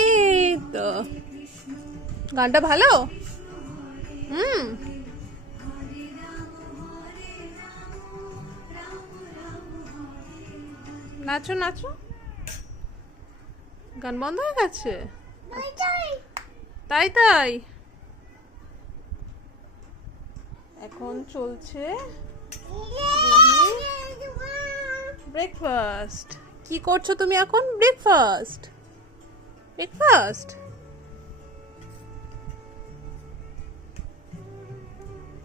এই তো গানটা ভালো। নাচো নাচো। গান বন্ধ হয়ে গেছে? তাই তাই। এখন চলছে ব্রেকফাস্ট। কি করছো তুমি এখন? Breakfast breakfast.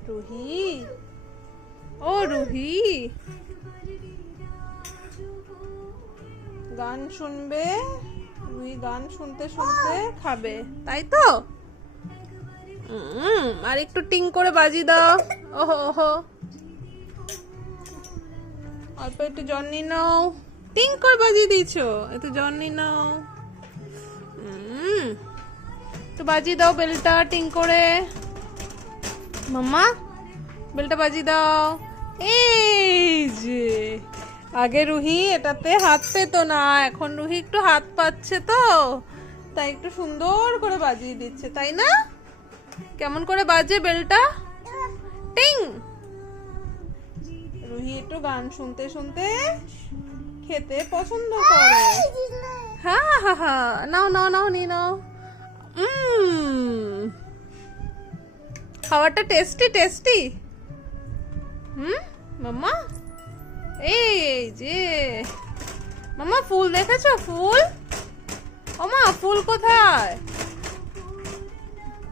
রুহি, ও রুহি, গান শুনবে। রুহি গান শুনতে শুনতে খাবে, তাই তো? আর একটু টিং করে বাজি দাও। ওহো ওহো, অল্প একটু জল নিয়ে নাও। টিং করে বাজিয়ে দিয়েছো, একটু জল নিয়ে নাও। তো বাজিয়ে দাও বেলটা টিং করে। মাম্মা বেলটা বাজিয়ে দাও। এই যে, আগে রুহি এটাতে হাত পেত না, এখন রুহি একটু হাত পাচ্ছে তো, তাই একটু সুন্দর করে বাজিয়ে দিচ্ছে, তাই না? কেমন করে বাজে বেলটা? টিং। রুহি একটু গান শুনতে শুনতে খেতে পছন্দ করে। হ্যাঁ হ্যাঁ হ্যাঁ, নাও নাও নাও নিয়ে নাও। খাবারটা টেস্টি টেস্টি। মাম্মা, এই যে মাম্মা ফুল দেখেছো? ফুল, ওমা ফুল কোথায়?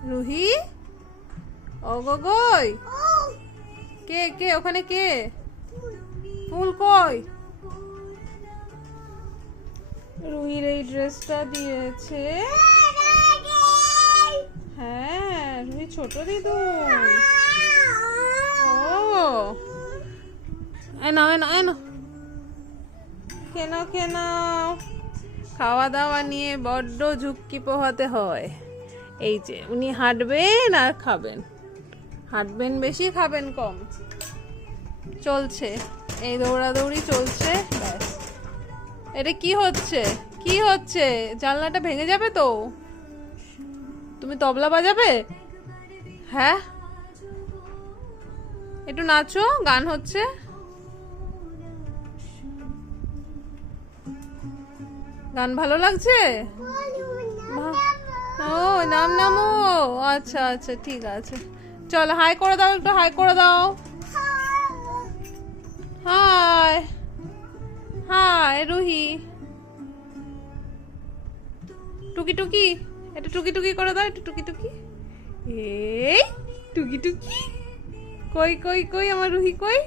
রুহি, ও গগৈ, কে কে ওখানে? কে? ফুল কই? রুহির এই ড্রেসটা দিয়েছে। হ্যাঁ, রুহি ছোট দিদুন। ও এনো এনো এনো, কেন কেন? খাওয়া দাওয়া নিয়ে বড্ড ঝুঁকি পোহাতে হয়। এই যে উনি হাঁটবেন আর খাবেন, হাঁটবেন বেশি খাবেন কম, চলছে এই দৌড়াদৌড়ি চলছে। ব্যাস, এটা কি হচ্ছে? কি হচ্ছে? জানলাটা ভেঙে যাবে তো। তুমি তবলা বাজাবে? হ্যাঁ, একটু নাচো, গান হচ্ছে। গান ভালো লাগছে? ও নাম নামো, আচ্ছা আচ্ছা ঠিক আছে। চলো হাই করে দাও, একটু হাই করে দাও। High high Ruhi. টুকি টুকি, একটু টুকি টুকি করে দাও, একটু টুকি টুকি। এই টুকি টুকি, কই কই কই আমার রুহি কই?